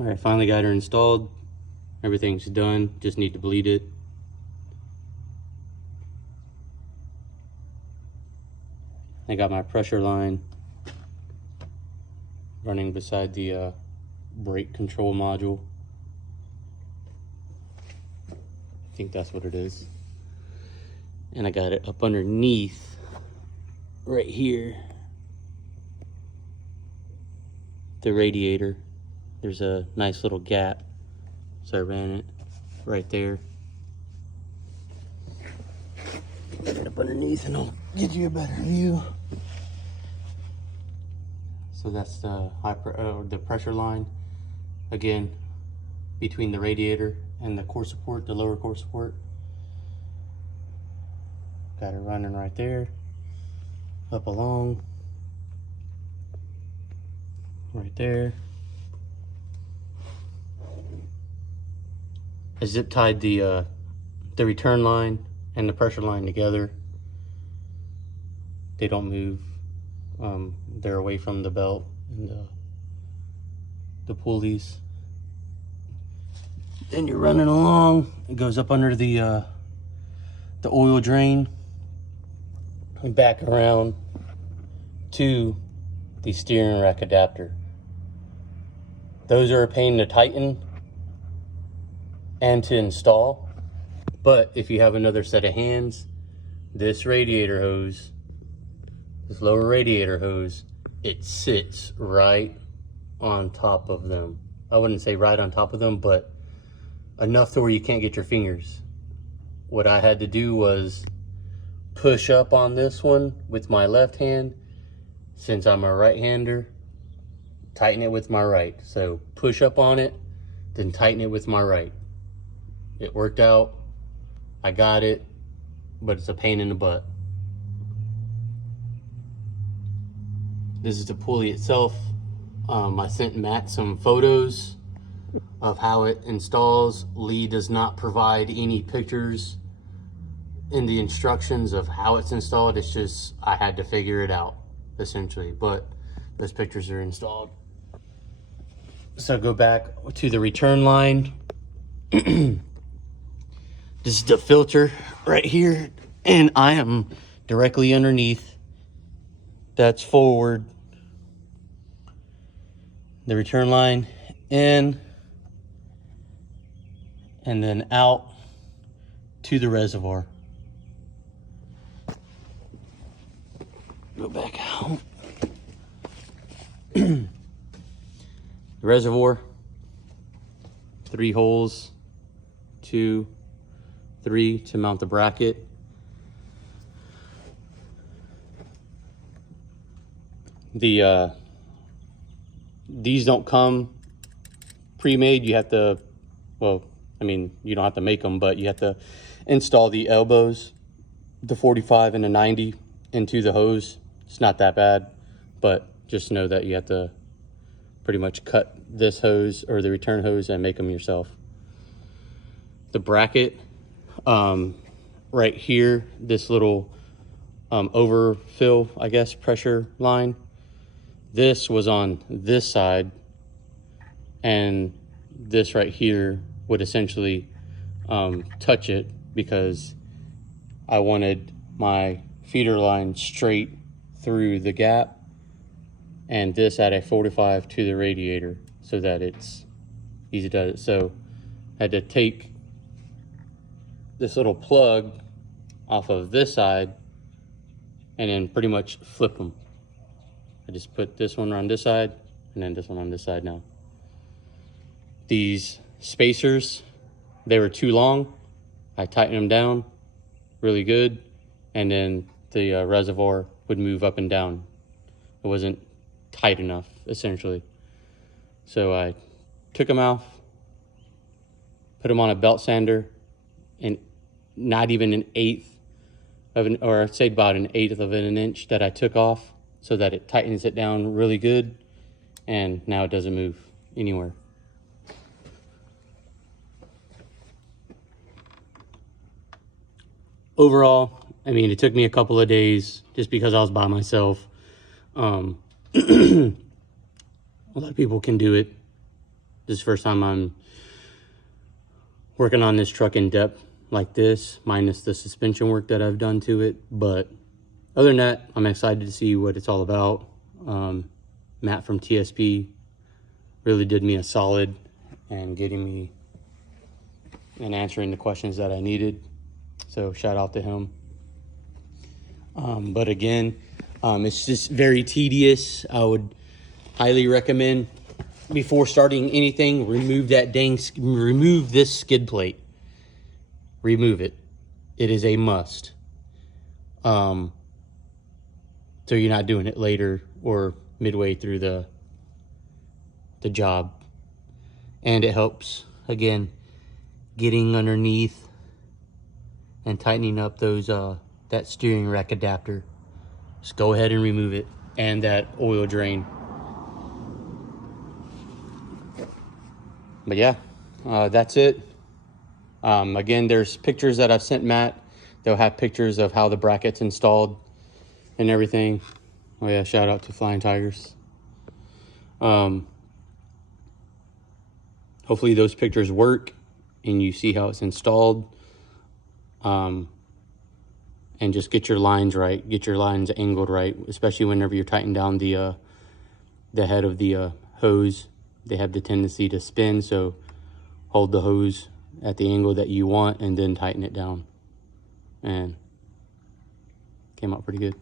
All right, finally got her installed. Everything's done, just need to bleed it. I got my pressure line running beside the brake control module. I think that's what it is. And I got it up underneath right here, the radiator. There's a nice little gap, so I ran it right there. Get it up underneath and I'll get you a better view. So that's the the pressure line, again, between the radiator and the core support, the lower core support. Got it running right there, up along, right there. I zip tied the return line and the pressure line together. They don't move. They're away from the belt and the pulleys. Then you're running along. It goes up under the oil drain and back around to the steering rack adapter. Those are a pain to tighten and to install, but if you have another set of hands, this radiator hose, this lower radiator hose, it sits right on top of them. I wouldn't say right on top of them, but enough to where you can't get your fingers. What I had to do was push up on this one with my left hand. Since I'm a right-hander, tighten it with my right. So push up on it, then tighten it with my right. It worked out. I got it, but it's a pain in the butt. This is the pulley itself. I sent Matt some photos of how it installs. Lee does not provide any pictures in the instructions of how it's installed. It's just, I had to figure it out, essentially, but those pictures are installed. So go back to the return line. This is the filter right here, and I am directly underneath. That's forward. The return line in, and then out to the reservoir. Go back out. The reservoir, 3 holes, 2, 3 to mount the bracket. These don't come pre-made. You have to, well, I mean, you don't have to make them, but you have to install the elbows, the 45 and the 90 into the hose. It's not that bad, but just know that you have to pretty much cut this hose or the return hose and make them yourself. The bracket, right here, this little overfill, I guess, pressure line, this was on this side, and this right here would essentially touch it because I wanted my feeder line straight through the gap, and this at a 45 to the radiator so that it's easy to do it. So I had to take this little plug off of this side and then pretty much flip them. I just put this one on this side and then this one on this side now. These spacers, they were too long. I tightened them down really good, and then the reservoir would move up and down. It wasn't tight enough, essentially. So I took them off, put them on a belt sander, and not even an eighth of an, or I'd say about an eighth of an inch that I took off, so that it tightens it down really good, and now it doesn't move anywhere. Overall, I mean, it took me a couple of days just because I was by myself. A lot of people can do it. This is the first time I'm working on this truck in depth like this, minus the suspension work that I've done to it. But other than that, I'm excited to see what it's all about. Matt from TSP really did me a solid and getting me and answering the questions that I needed. So shout out to him. But again, it's just very tedious. I would highly recommend, before starting anything, remove this skid plate. Remove it. It is a must. So you're not doing it later or midway through the job. And it helps, again, getting underneath and tightening up those that steering rack adapter. Just go ahead and remove it, and that oil drain. But yeah, that's it. Again, there's pictures that I've sent Matt. They'll have pictures of how the bracket's installed and everything. Oh yeah, shout out to Flying Tigers. Hopefully those pictures work and you see how it's installed. And just get your lines right, get your lines angled right, especially whenever you're tightening down the head of the hose. They have the tendency to spin, so hold the hose at the angle that you want and then tighten it down. And came out pretty good.